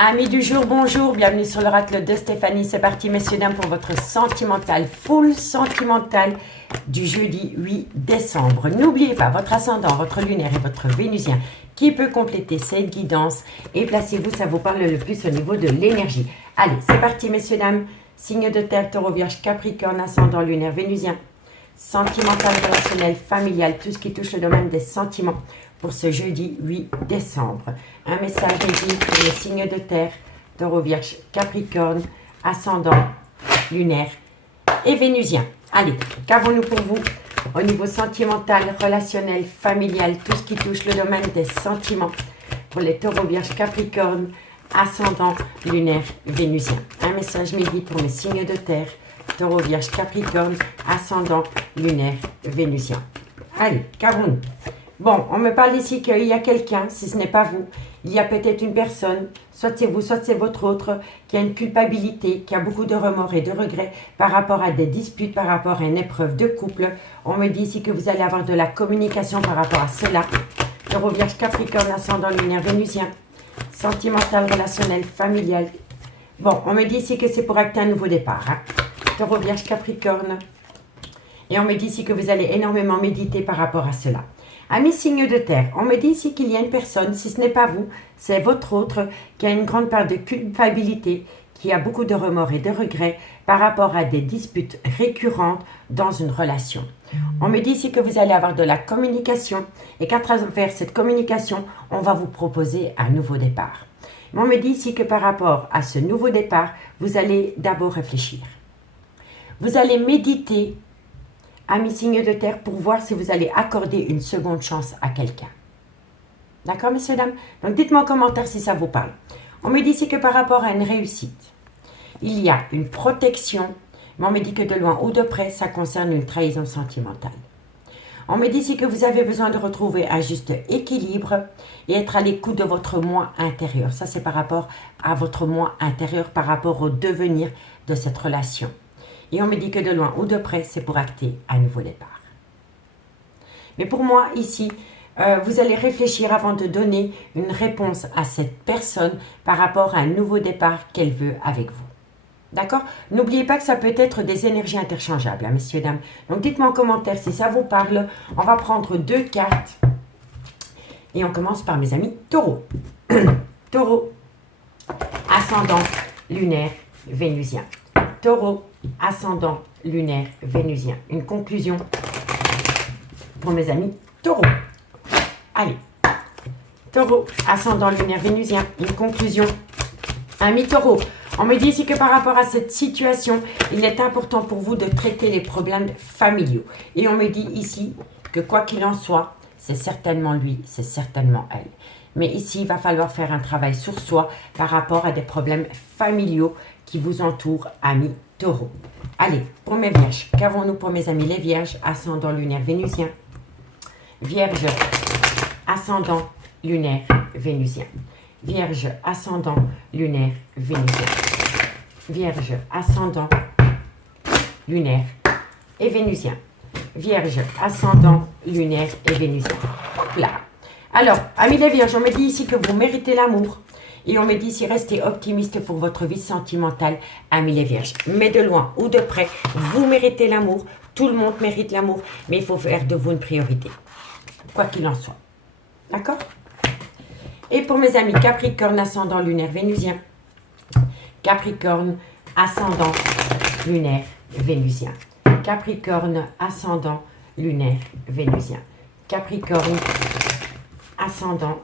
Amis du jour, bonjour, bienvenue sur l'oracle de Stéphanie. C'est parti messieurs dames pour votre sentimental, full sentimental du jeudi 8 décembre. N'oubliez pas votre ascendant, votre lunaire et votre vénusien qui peut compléter cette guidance. Et placez-vous, ça vous parle le plus au niveau de l'énergie. Allez, c'est parti messieurs dames. Signe de terre, taureau, vierge, capricorne, ascendant, lunaire, vénusien. Sentimental, relationnel, familial, tout ce qui touche le domaine des sentiments pour ce jeudi 8 décembre. Un message dit pour les signes de terre, taureau, vierge, capricorne, ascendant, lunaire et vénusien. Allez, qu'avons-nous pour vous au niveau sentimental, relationnel, familial, tout ce qui touche le domaine des sentiments pour les taureaux, vierge, capricorne, ascendant, lunaire, vénusien. Un message midi pour les signes de terre, taureau, vierge, capricorne, ascendant, lunaire, vénusien. Allez, qu'avons-nous? Bon, on me parle ici qu'il y a quelqu'un, si ce n'est pas vous, il y a peut-être une personne, soit c'est vous, soit c'est votre autre, qui a une culpabilité, qui a beaucoup de remords et de regrets par rapport à des disputes, par rapport à une épreuve de couple. On me dit ici que vous allez avoir de la communication par rapport à cela. Taureau, vierge, capricorne, ascendant, lunaire, vénusien. Sentimental, relationnel, familial. Bon, on me dit ici que c'est pour acter un nouveau départ. Hein. Taureau, vierge, capricorne. Et on me dit ici que vous allez énormément méditer par rapport à cela. Amis signes de terre, on me dit ici qu'il y a une personne, si ce n'est pas vous, c'est votre autre, qui a une grande part de culpabilité, qui a beaucoup de remords et de regrets par rapport à des disputes récurrentes dans une relation. On me dit ici que vous allez avoir de la communication et qu'à travers cette communication, on va vous proposer un nouveau départ. Mais on me dit ici que par rapport à ce nouveau départ, vous allez d'abord réfléchir. Vous allez méditer, amis signes de terre, pour voir si vous allez accorder une seconde chance à quelqu'un. D'accord, messieurs, dames? Donc, dites-moi en commentaire si ça vous parle. On me dit ici que par rapport à une réussite, il y a une protection, mais on me dit que de loin ou de près, ça concerne une trahison sentimentale. On me dit ici que vous avez besoin de retrouver un juste équilibre et être à l'écoute de votre moi intérieur. Ça, c'est par rapport à votre moi intérieur, par rapport au devenir de cette relation. Et on me dit que de loin ou de près, c'est pour acter un nouveau départ. Mais pour moi, ici, vous allez réfléchir avant de donner une réponse à cette personne par rapport à un nouveau départ qu'elle veut avec vous. D'accord? N'oubliez pas que ça peut être des énergies interchangeables, hein, messieurs, dames. Donc, dites-moi en commentaire si ça vous parle. On va prendre 2 cartes. Et on commence par mes amis taureaux. Taureau, ascendant, lunaire, vénusien. Taureau, ascendant, lunaire, vénusien. Une conclusion pour mes amis taureaux. Allez, taureau, ascendant, lunaire, vénusien. Une conclusion. Amis taureaux, on me dit ici que par rapport à cette situation, il est important pour vous de traiter les problèmes familiaux. Et on me dit ici que quoi qu'il en soit, c'est certainement lui, c'est certainement elle. Mais ici, il va falloir faire un travail sur soi par rapport à des problèmes familiaux qui vous entourent, amis taureaux. Allez, pour mes vierges, qu'avons-nous pour mes amis les vierges, ascendant, lunaire, vénusien. Vierge, ascendant, lunaire, vénusien. Vierge, ascendant, lunaire, vénusien. Vierge, ascendant, lunaire et vénusien. Vierge, ascendant, lunaire et vénusien. Hop là. Alors, amis les vierges, on me dit ici que vous méritez l'amour. Et on me dit ici, restez optimiste pour votre vie sentimentale, amis les vierges. Mais de loin ou de près, vous méritez l'amour. Tout le monde mérite l'amour, mais il faut faire de vous une priorité. Quoi qu'il en soit. D'accord? Et pour mes amis Capricorne, ascendant, lunaire, vénusien. Capricorne, ascendant, lunaire, vénusien. Capricorne, ascendant, lunaire, vénusien. Capricorne, ascendant,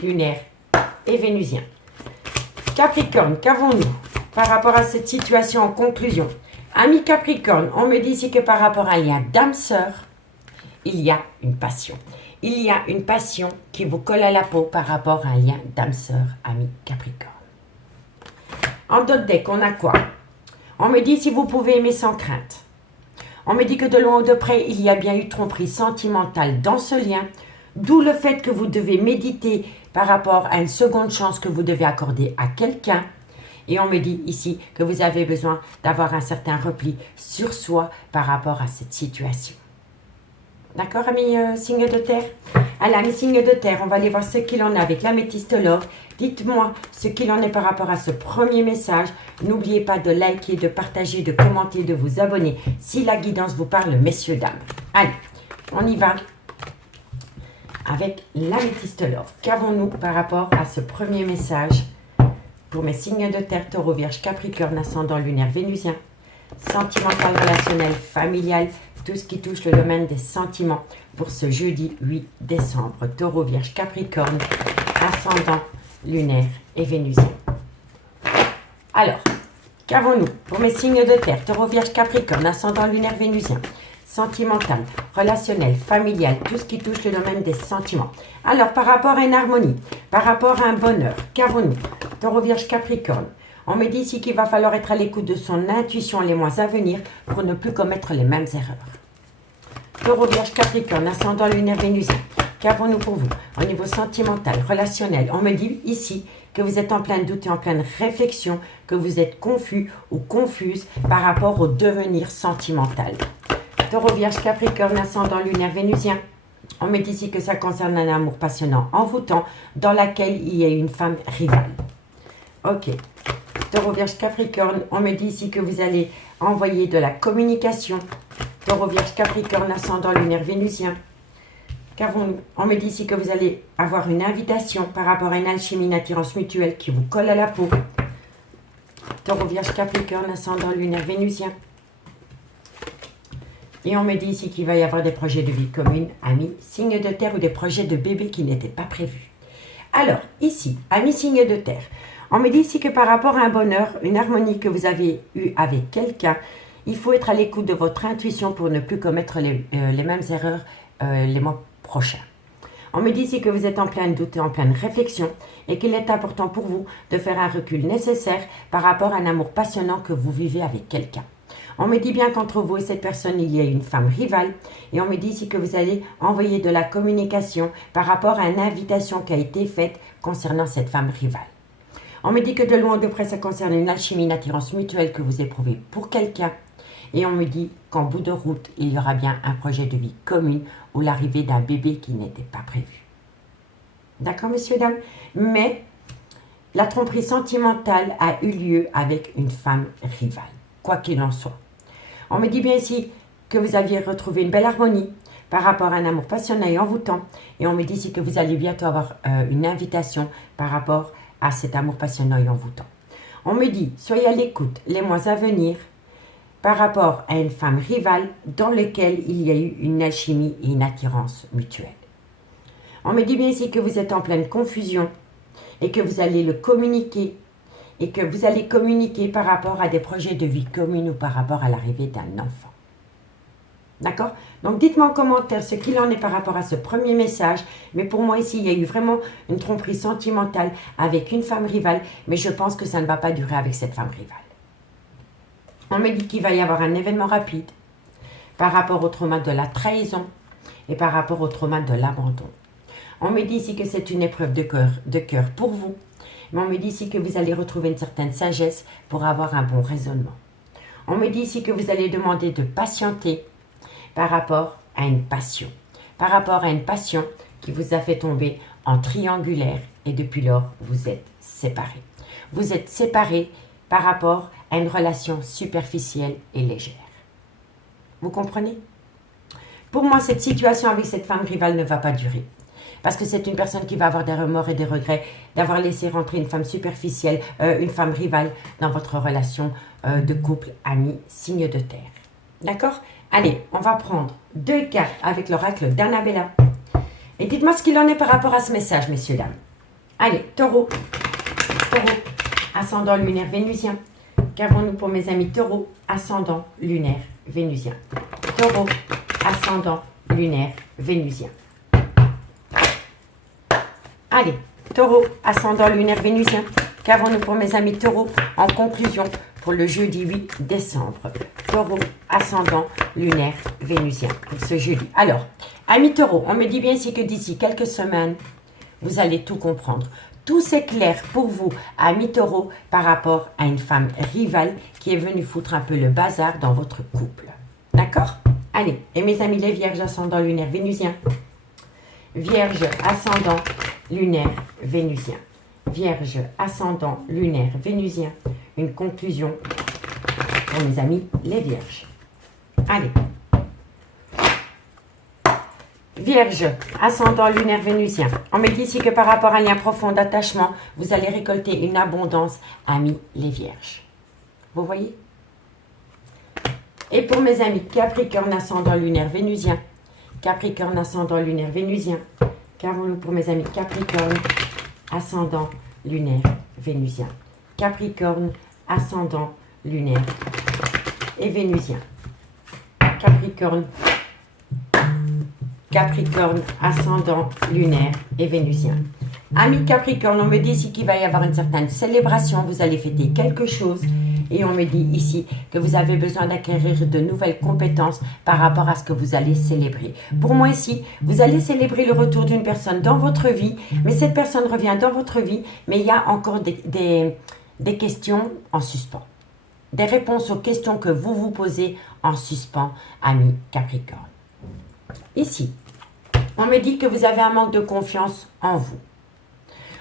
lunaire et vénusien. Capricorne, qu'avons-nous par rapport à cette situation en conclusion? Amis Capricorne, on me dit ici que par rapport à un lien d'âme-sœur, il y a une passion. Il y a une passion qui vous colle à la peau par rapport à un lien d'âme-sœur, amis Capricorne. En d'autres decks, on a quoi? On me dit si vous pouvez aimer sans crainte. On me dit que de loin ou de près, il y a bien eu tromperie sentimentale dans ce lien, d'où le fait que vous devez méditer par rapport à une seconde chance que vous devez accorder à quelqu'un. Et on me dit ici que vous avez besoin d'avoir un certain repli sur soi par rapport à cette situation. D'accord, amis signes de terre? Allez, amis signes de terre, on va aller voir ce qu'il en est avec l'améthyste love. Dites-moi ce qu'il en est par rapport à ce premier message. N'oubliez pas de liker, de partager, de commenter, de vous abonner si la guidance vous parle, messieurs, dames. Allez, on y va avec l'améthyste love. Qu'avons-nous par rapport à ce premier message pour mes signes de terre, taureau, vierge, capricorne, ascendant lunaire, vénusien, sentimental, relationnel, familial, tout ce qui touche le domaine des sentiments pour ce jeudi 8 décembre. Taureau, vierge, capricorne, ascendant lunaire et vénusien. Alors, qu'avons-nous pour mes signes de terre, taureau, vierge, capricorne, ascendant lunaire, vénusien, sentimental, relationnel, familial, tout ce qui touche le domaine des sentiments. Alors, par rapport à une harmonie, par rapport à un bonheur, qu'avons-nous? Taureau, vierge, capricorne. On me dit ici qu'il va falloir être à l'écoute de son intuition les mois à venir pour ne plus commettre les mêmes erreurs. Taureau, vierge, capricorne, ascendant lunaire, vénusien. Qu'avons-nous pour vous au niveau sentimental, relationnel? On me dit ici que vous êtes en plein doute et en pleine réflexion, que vous êtes confus ou confuse par rapport au devenir sentimental. Taureau, vierge, capricorne, ascendant lunaire, vénusien. On me dit ici que ça concerne un amour passionnant, envoûtant, dans laquelle il y a une femme rivale. Ok. Taureau, vierge, capricorne, on me dit ici que vous allez envoyer de la communication. Taureau, vierge, capricorne, ascendant lunaire, vénusien. Qu'avons-nous? On me dit ici que vous allez avoir une invitation par rapport à une alchimie, une attirance mutuelle qui vous colle à la peau. Taureau, vierge, capricorne, ascendant lunaire, vénusien. Et on me dit ici qu'il va y avoir des projets de vie commune, amis, signes de terre ou des projets de bébé qui n'étaient pas prévus. Alors, ici, amis signes de terre, on me dit ici que par rapport à un bonheur, une harmonie que vous avez eue avec quelqu'un, il faut être à l'écoute de votre intuition pour ne plus commettre les mêmes erreurs les mois prochains. On me dit ici que vous êtes en plein doute et en pleine réflexion et qu'il est important pour vous de faire un recul nécessaire par rapport à un amour passionnant que vous vivez avec quelqu'un. On me dit bien qu'entre vous et cette personne, il y a une femme rivale. Et on me dit ici que vous allez envoyer de la communication par rapport à une invitation qui a été faite concernant cette femme rivale. On me dit que de loin ou de près, ça concerne une alchimie, une attirance mutuelle que vous éprouvez pour quelqu'un. Et on me dit qu'en bout de route, il y aura bien un projet de vie commune ou l'arrivée d'un bébé qui n'était pas prévu. D'accord, messieurs, dames? Mais la tromperie sentimentale a eu lieu avec une femme rivale, quoi qu'il en soit. On me dit bien ici que vous aviez retrouvé une belle harmonie par rapport à un amour passionné et envoûtant. Et on me dit ici que vous allez bientôt avoir une invitation par rapport à cet amour passionnant et envoûtant. On me dit, soyez à l'écoute les mois à venir par rapport à une femme rivale dans laquelle il y a eu une alchimie et une attirance mutuelle. On me dit bien ici que vous êtes en pleine confusion et que vous allez le communiquer et que vous allez communiquer par rapport à des projets de vie commune ou par rapport à l'arrivée d'un enfant. D'accord? Donc dites-moi en commentaire ce qu'il en est par rapport à ce premier message. Mais pour moi ici, il y a eu vraiment une tromperie sentimentale avec une femme rivale. Mais je pense que ça ne va pas durer avec cette femme rivale. On me dit qu'il va y avoir un événement rapide par rapport au trauma de la trahison et par rapport au trauma de l'abandon. On me dit ici que c'est une épreuve de cœur pour vous. Mais on me dit ici que vous allez retrouver une certaine sagesse pour avoir un bon raisonnement. On me dit ici que vous allez demander de patienter par rapport à une passion. Par rapport à une passion qui vous a fait tomber en triangulaire et depuis lors, vous êtes séparés. Vous êtes séparés par rapport à une relation superficielle et légère. Vous comprenez? Pour moi, cette situation avec cette femme rivale ne va pas durer. Parce que c'est une personne qui va avoir des remords et des regrets d'avoir laissé rentrer une femme superficielle, une femme rivale dans votre relation de couple, ami, signe de terre. D'accord? Allez, on va prendre 2 cartes avec l'oracle d'Annabella. Et dites-moi ce qu'il en est par rapport à ce message, messieurs, dames. Allez, taureau, ascendant lunaire vénusien. Qu'avons-nous pour mes amis taureau, ascendant lunaire vénusien? Taureau, ascendant lunaire vénusien. Allez, taureau, ascendant lunaire vénusien. Qu'avons-nous pour mes amis taureaux en conclusion pour le jeudi 8 décembre? Taureau, ascendant lunaire vénusien pour ce jeudi. Alors, amis taureaux, on me dit bien ici que d'ici quelques semaines, vous allez tout comprendre. Tout s'éclaire pour vous, amis taureaux, par rapport à une femme rivale qui est venue foutre un peu le bazar dans votre couple. D'accord? Allez, et mes amis les vierges, ascendant lunaire vénusien. Vierge, ascendant lunaire vénusien. Vierge, ascendant lunaire vénusien. Une conclusion pour mes amis les vierges. Allez. Vierge, ascendant lunaire vénusien. On me dit ici que par rapport à un lien profond d'attachement, vous allez récolter une abondance, amis les vierges. Vous voyez? Et pour mes amis Capricorne, ascendant lunaire vénusien. Capricorne, ascendant lunaire vénusien. Qu'avons-nous pour mes amis Capricorne, ascendant lunaire vénusien. Capricorne, ascendant lunaire et vénusien. Capricorne, Capricorne, ascendant lunaire et vénusien. Amis Capricorne, on me dit ici qu'il va y avoir une certaine célébration, vous allez fêter quelque chose. Et on me dit ici que vous avez besoin d'acquérir de nouvelles compétences par rapport à ce que vous allez célébrer. Pour moi ici, vous allez célébrer le retour d'une personne dans votre vie, mais cette personne revient dans votre vie, mais il y a encore des questions en suspens. Des réponses aux questions que vous vous posez en suspens, amis Capricorne. Ici, on me dit que vous avez un manque de confiance en vous.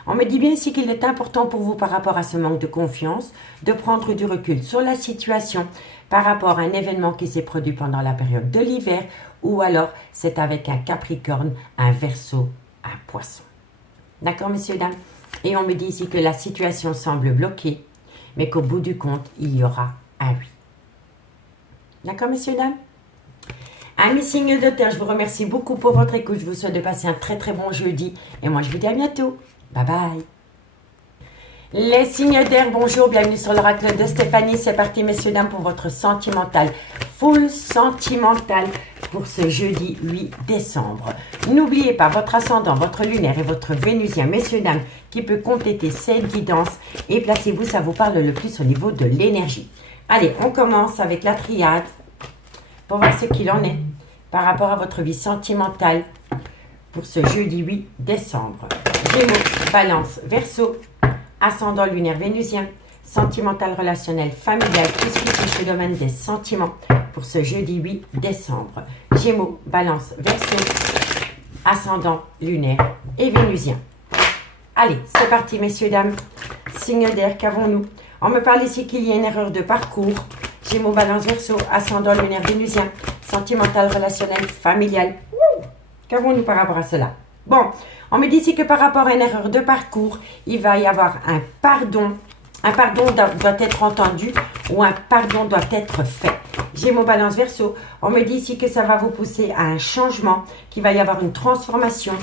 On me dit bien ici qu'il est important pour vous par rapport à ce manque de confiance de prendre du recul sur la situation par rapport à un événement qui s'est produit pendant la période de l'hiver ou alors c'est avec un Capricorne, un Verseau, un Poisson. D'accord, messieurs, dames? Et on me dit ici que la situation semble bloquée, mais qu'au bout du compte, il y aura un oui. D'accord, messieurs, dames? Amis signes de terre, je vous remercie beaucoup pour votre écoute. Je vous souhaite de passer un très très bon jeudi. Et moi, je vous dis à bientôt. Bye bye. Les signes d'air, bonjour, bienvenue sur l'oracle de Stéphanie. C'est parti, messieurs, dames, pour votre sentimental. Full sentimental pour ce jeudi 8 décembre. N'oubliez pas votre ascendant, votre lunaire et votre vénusien, messieurs, dames, qui peut compléter cette guidance. Et placez-vous, ça vous parle le plus au niveau de l'énergie. Allez, on commence avec la triade pour voir ce qu'il en est par rapport à votre vie sentimentale pour ce jeudi 8 décembre. Gémeaux, Balance, Verseau, ascendant lunaire vénusien, sentimental, relationnel, familial, tout ce qui touche le domaine des sentiments pour ce jeudi 8 décembre. Gémeaux, Balance, Verseau, ascendant lunaire et vénusien. Allez, c'est parti, messieurs, dames. Signe d'air, qu'avons-nous? On me parle ici qu'il y a une erreur de parcours. Gémeaux, Balance, Verseau, ascendant lunaire vénusien, sentimental, relationnel, familial. Qu'avons-nous par rapport à cela? Bon, on me dit ici que par rapport à une erreur de parcours, il va y avoir un pardon. Un pardon doit être entendu ou un pardon doit être fait. Gémeaux, Balance, Verseau, on me dit ici que ça va vous pousser à un changement, qu'il va y avoir une transformation.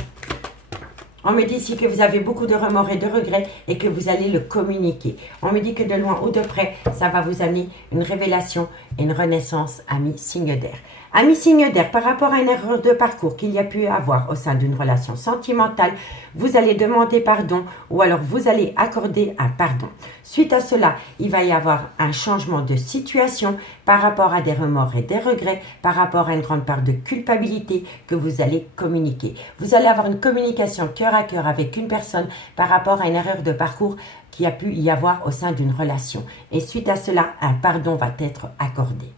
On me dit ici que vous avez beaucoup de remords et de regrets et que vous allez le communiquer. On me dit que de loin ou de près, ça va vous amener une révélation et une renaissance, amis signe d'air. Amis signe d'air, par rapport à une erreur de parcours qu'il y a pu avoir au sein d'une relation sentimentale, vous allez demander pardon ou alors vous allez accorder un pardon. Suite à cela, il va y avoir un changement de situation par rapport à des remords et des regrets, par rapport à une grande part de culpabilité que vous allez communiquer. Vous allez avoir une communication cœur à cœur avec une personne par rapport à une erreur de parcours qui a pu y avoir au sein d'une relation. Et suite à cela, un pardon va être accordé.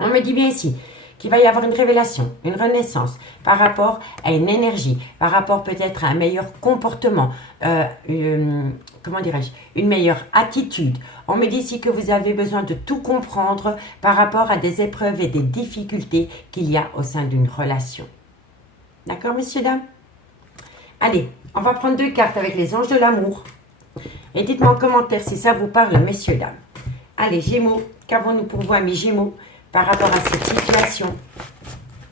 On me dit bien ici qu'il va y avoir une révélation, une renaissance par rapport à une énergie, par rapport peut-être à un meilleur comportement, comment dirais-je, une meilleure attitude. On me dit ici que vous avez besoin de tout comprendre par rapport à des épreuves et des difficultés qu'il y a au sein d'une relation. D'accord, messieurs, dames? Allez, on va prendre 2 cartes avec les anges de l'amour. Et dites-moi en commentaire si ça vous parle, messieurs, dames. Allez, Gémeaux, qu'avons-nous pour vous, amis Gémeaux, par rapport à cette situation?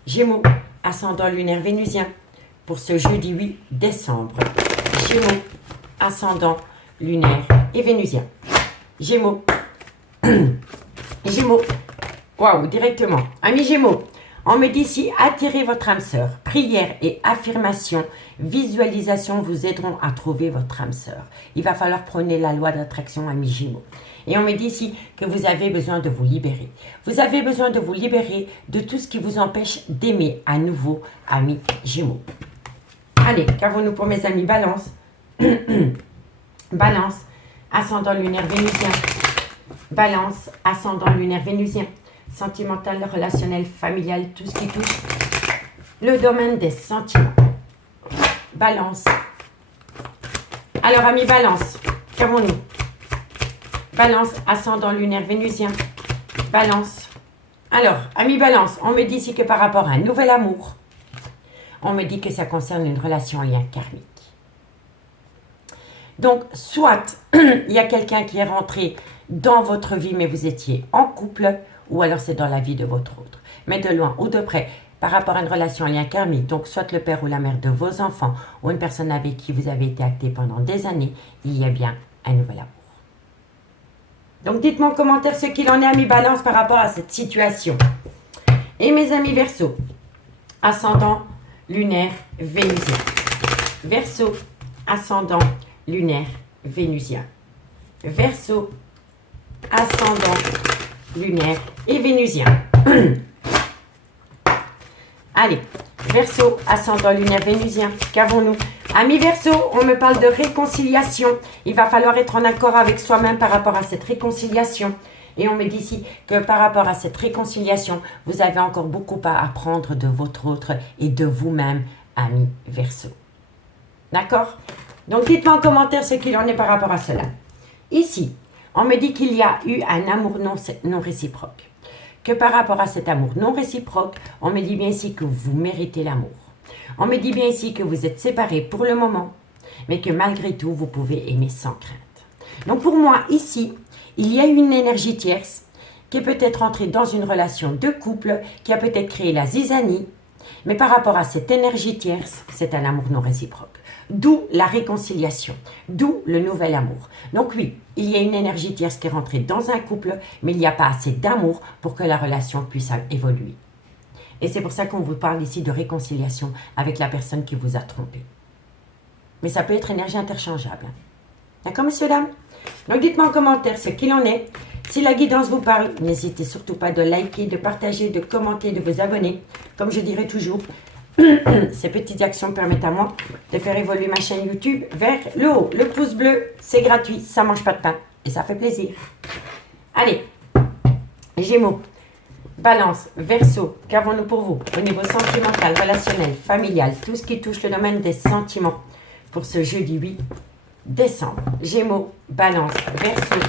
Gémeaux, ascendant lunaire vénusien, pour ce jeudi 8 décembre. Gémeaux, ascendant lunaire et vénusien. Gémeaux. Gémeaux. Waouh, directement. Amis Gémeaux, on me dit ici, attirez votre âme sœur. Prière et affirmation, visualisation vous aideront à trouver votre âme sœur. Il va falloir prôner la loi d'attraction, amis Gémeaux. Et on me dit ici que vous avez besoin de vous libérer. Vous avez besoin de vous libérer de tout ce qui vous empêche d'aimer à nouveau, amis Gémeaux. Allez, qu'avons-nous pour mes amis Balance? Balance, ascendant lunaire vénusien. Balance, ascendant lunaire vénusien. sentimental, relationnel, familial, tout ce qui touche le domaine des sentiments. Balance. Alors, amis Balance, qu'avons-nous? Balance, ascendant lunaire vénusien. Balance. Alors, amis Balance, on me dit ici que par rapport à un nouvel amour, on me dit que ça concerne une relation en lien karmique. Donc, soit il y a quelqu'un qui est rentré dans votre vie, mais vous étiez en couple, ou alors c'est dans la vie de votre autre. Mais de loin ou de près, par rapport à une relation en lien karmique, donc soit le père ou la mère de vos enfants, ou une personne avec qui vous avez été acté pendant des années, il y a bien un nouvel amour. Donc, dites-moi en commentaire ce qu'il en est, amis Balance, par rapport à cette situation. Et mes amis Verseau, ascendant lunaire vénusien. Verseau, ascendant lunaire vénusien. Verseau, ascendant lunaire et vénusien. Allez, Verseau, ascendant lunaire vénusien, qu'avons-nous? Amis Verseau, on me parle de réconciliation. Il va falloir être en accord avec soi-même par rapport à cette réconciliation. Et on me dit ici que par rapport à cette réconciliation, vous avez encore beaucoup à apprendre de votre autre et de vous-même, amis Verseau. D'accord? Donc, dites-moi en commentaire ce qu'il en est par rapport à cela. Ici, on me dit qu'il y a eu un amour non réciproque. Que par rapport à cet amour non réciproque, on me dit bien ici que vous méritez l'amour. On me dit bien ici que vous êtes séparés pour le moment, mais que malgré tout, vous pouvez aimer sans crainte. Donc, pour moi, ici, il y a une énergie tierce qui est peut-être entrée dans une relation de couple, qui a peut-être créé la zizanie, mais par rapport à cette énergie tierce, c'est un amour non réciproque. D'où la réconciliation, d'où le nouvel amour. Donc oui, il y a une énergie tierce qui est rentrée dans un couple, mais il n'y a pas assez d'amour pour que la relation puisse évoluer. Et c'est pour ça qu'on vous parle ici de réconciliation avec la personne qui vous a trompé. Mais ça peut être énergie interchangeable. D'accord, messieurs, dames? Donc dites-moi en commentaire ce qu'il en est. Si la guidance vous parle, n'hésitez surtout pas de liker, de partager, de commenter, de vous abonner. Comme je dirais toujours, ces petites actions permettent à moi de faire évoluer ma chaîne YouTube vers le haut. Le pouce bleu, c'est gratuit, ça ne mange pas de pain et ça fait plaisir. Allez, Gémeaux, Balance, Verseau, qu'avons-nous pour vous au niveau sentimental, relationnel, familial, tout ce qui touche le domaine des sentiments pour ce jeudi 8 décembre. Gémeaux, Balance, Verseau,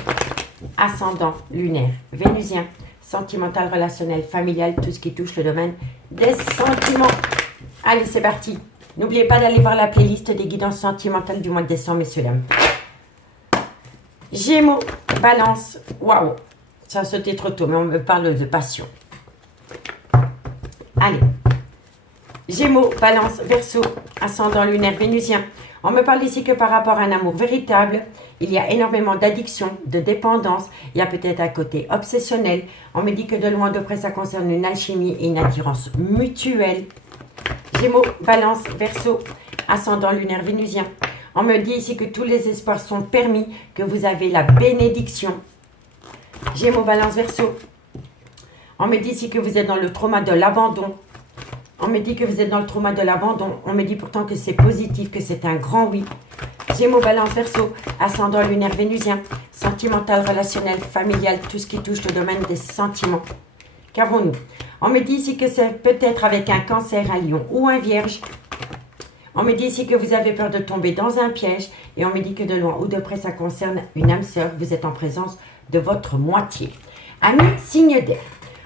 ascendant lunaire vénusien, sentimental, relationnel, familial, tout ce qui touche le domaine des sentiments. Allez, c'est parti. N'oubliez pas d'aller voir la playlist des guidances sentimentales du mois de décembre, messieurs, dames. Gémeaux, Balance, waouh, ça a sauté trop tôt, mais on me parle de passion. Allez, Gémeaux, Balance, Verseau, ascendant lunaire vénusien. On me parle ici que par rapport à un amour véritable, il y a énormément d'addiction, de dépendance. Il y a peut-être un côté obsessionnel. On me dit que de loin de près, ça concerne une alchimie et une attirance mutuelle. Gémeaux, Balance, Verseau, ascendant lunaire vénusien. On me dit ici que tous les espoirs sont permis, que vous avez la bénédiction. Gémeaux, Balance, Verseau. On me dit ici que vous êtes dans le trauma de l'abandon. On me dit que vous êtes dans le trauma de l'abandon. On me dit pourtant que c'est positif, que c'est un grand oui. Gémeaux, Balance, Verseau, ascendant lunaire vénusien, sentimental, relationnel, familial, tout ce qui touche le domaine des sentiments. Qu'avons-nous? On me dit ici que c'est peut-être avec un cancer, un lion ou un vierge. On me dit ici que vous avez peur de tomber dans un piège. Et on me dit que de loin ou de près, ça concerne une âme sœur. Vous êtes en présence de votre moitié. Amis, signe d'air.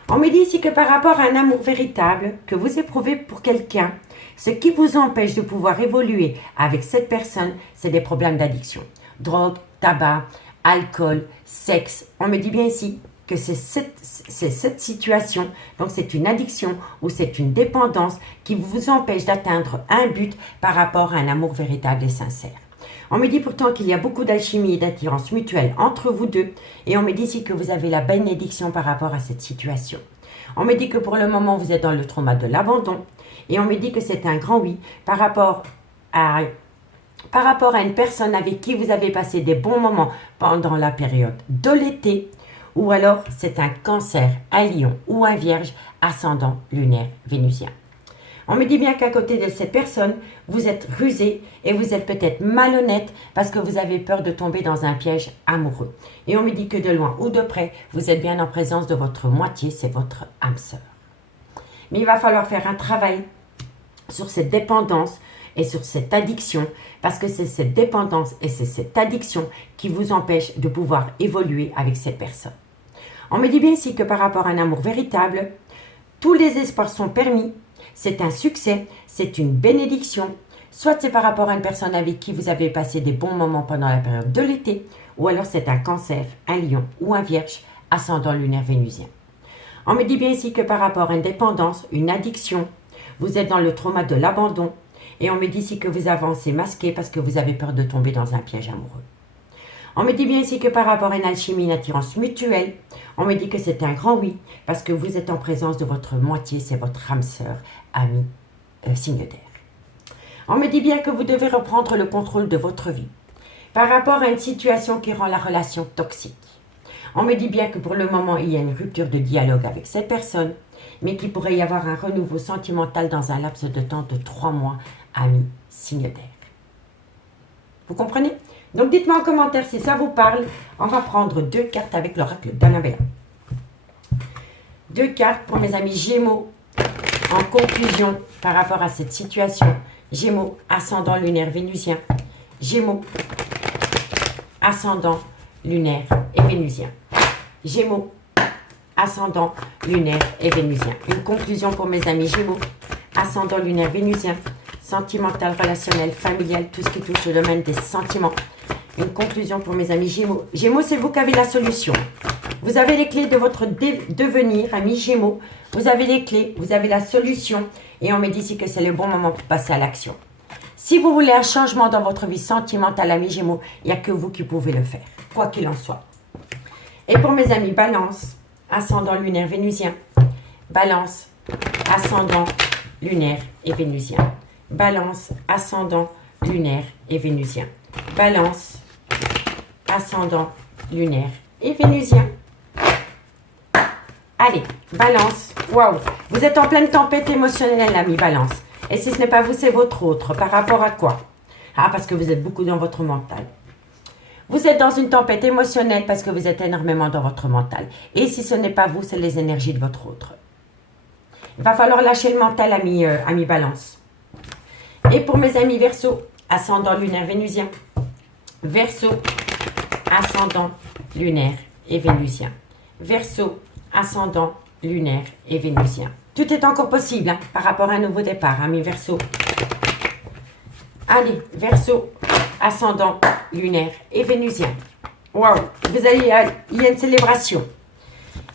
On me dit ici que par rapport à un amour véritable que vous éprouvez pour quelqu'un, ce qui vous empêche de pouvoir évoluer avec cette personne, c'est des problèmes d'addiction. Drogue, tabac, alcool, sexe. On me dit bien ici que c'est cette situation, donc c'est une addiction ou c'est une dépendance qui vous empêche d'atteindre un but par rapport à un amour véritable et sincère. On me dit pourtant qu'il y a beaucoup d'alchimie et d'attirance mutuelle entre vous deux. Et on me dit ici que vous avez la bénédiction par rapport à cette situation. On me dit que pour le moment, vous êtes dans le trauma de l'abandon. Et on me dit que c'est un grand oui par rapport à une personne avec qui vous avez passé des bons moments pendant la période de l'été. Ou alors, c'est un cancer, un lion ou un vierge ascendant lunaire vénusien. On me dit bien qu'à côté de cette personne, vous êtes rusé et vous êtes peut-être malhonnête parce que vous avez peur de tomber dans un piège amoureux. Et on me dit que de loin ou de près, vous êtes bien en présence de votre moitié, c'est votre âme sœur. Mais il va falloir faire un travail sur cette dépendance et sur cette addiction, parce que c'est cette dépendance et c'est cette addiction qui vous empêche de pouvoir évoluer avec cette personne. On me dit bien ici que par rapport à un amour véritable, tous les espoirs sont permis, c'est un succès, c'est une bénédiction, soit c'est par rapport à une personne avec qui vous avez passé des bons moments pendant la période de l'été, ou alors c'est un cancer, un lion ou un vierge, ascendant lunaire vénusien. On me dit bien ici que par rapport à une dépendance, une addiction, vous êtes dans le trauma de l'abandon, et on me dit ici que vous avancez masqué parce que vous avez peur de tomber dans un piège amoureux. On me dit bien ici que par rapport à une alchimie, une attirance mutuelle, on me dit que c'est un grand oui, parce que vous êtes en présence de votre moitié, c'est votre âme sœur, ami, signe d'air. On me dit bien que vous devez reprendre le contrôle de votre vie, par rapport à une situation qui rend la relation toxique. On me dit bien que pour le moment, il y a une rupture de dialogue avec cette personne, mais qu'il pourrait y avoir un renouveau sentimental dans un laps de temps de 3 mois, ami, signe d'air. Vous comprenez? Donc dites-moi en commentaire si ça vous parle. On va prendre 2 cartes avec l'oracle d'Annabella. 2 cartes pour mes amis Gémeaux en conclusion par rapport à cette situation. Gémeaux, ascendant lunaire vénusien. Gémeaux, ascendant lunaire et vénusien. Gémeaux, ascendant lunaire et vénusien. Une conclusion pour mes amis Gémeaux, ascendant lunaire vénusien. Sentimental, relationnel, familial, tout ce qui touche le domaine des sentiments. Une conclusion pour mes amis Gémeaux. Gémeaux, c'est vous qui avez la solution. Vous avez les clés de votre devenir, amis Gémeaux. Vous avez les clés, vous avez la solution. Et on me dit ici que c'est le bon moment pour passer à l'action. Si vous voulez un changement dans votre vie sentimentale, amis Gémeaux, il n'y a que vous qui pouvez le faire, quoi qu'il en soit. Et pour mes amis Balance, ascendant lunaire vénusien. Balance, ascendant lunaire et vénusien. Balance, ascendant, lunaire et vénusien. Balance, ascendant, lunaire et vénusien. Allez, Balance. Waouh, vous êtes en pleine tempête émotionnelle, ami Balance. Et si ce n'est pas vous, c'est votre autre. Par rapport à quoi? Ah, parce que vous êtes beaucoup dans votre mental. Vous êtes dans une tempête émotionnelle parce que vous êtes énormément dans votre mental. Et si ce n'est pas vous, c'est les énergies de votre autre. Il va falloir lâcher le mental, ami Balance. Et pour mes amis Verseau, ascendant lunaire vénusien. Verseau, ascendant lunaire et vénusien. Verseau, ascendant lunaire et vénusien. Tout est encore possible hein, par rapport à un nouveau départ, amis Verseau. Allez, Verseau, ascendant lunaire et vénusien. Waouh, il y a une célébration.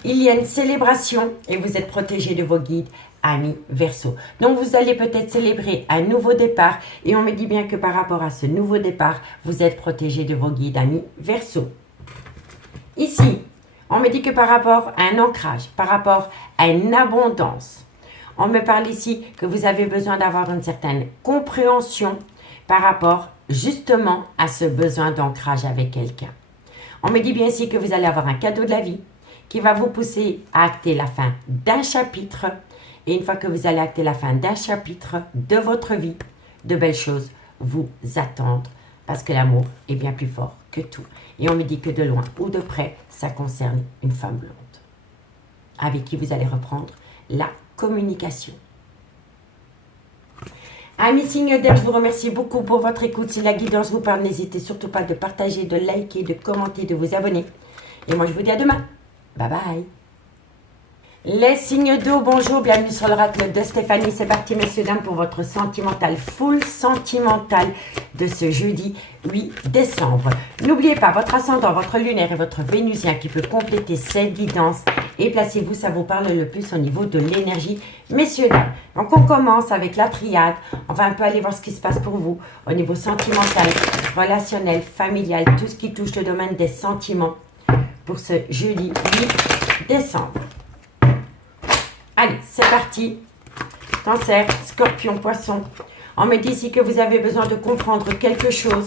Il y a une célébration et vous êtes protégé de vos guides, amis Verseau. Donc vous allez peut-être célébrer un nouveau départ et on me dit bien que par rapport à ce nouveau départ, vous êtes protégé de vos guides, amis Verseau. Ici, on me dit que par rapport à un ancrage, par rapport à une abondance, on me parle ici que vous avez besoin d'avoir une certaine compréhension par rapport justement à ce besoin d'ancrage avec quelqu'un. On me dit bien ici que vous allez avoir un cadeau de la vie qui va vous pousser à acter la fin d'un chapitre. Et une fois que vous allez acter la fin d'un chapitre de votre vie, de belles choses vous attendent parce que l'amour est bien plus fort que tout. Et on me dit que de loin ou de près, ça concerne une femme blonde avec qui vous allez reprendre la communication. Amis signes d'air, je vous remercie beaucoup pour votre écoute. Si la guidance vous parle, n'hésitez surtout pas de partager, de liker, de commenter, de vous abonner. Et moi, je vous dis à demain. Bye bye. Les signes d'eau, bonjour, bienvenue sur l'oracle de Stéphanie. C'est parti, messieurs, dames, pour votre sentimental, full sentimental de ce jeudi 8 décembre. N'oubliez pas votre ascendant, votre lunaire et votre vénusien qui peut compléter cette guidance. Et placez-vous, ça vous parle le plus au niveau de l'énergie, messieurs, dames. Donc, on commence avec la triade. On va un peu aller voir ce qui se passe pour vous au niveau sentimental, relationnel, familial, tout ce qui touche le domaine des sentiments pour ce jeudi 8 décembre. Allez, c'est parti. Cancer, Scorpion, Poisson. On me dit ici que vous avez besoin de comprendre quelque chose.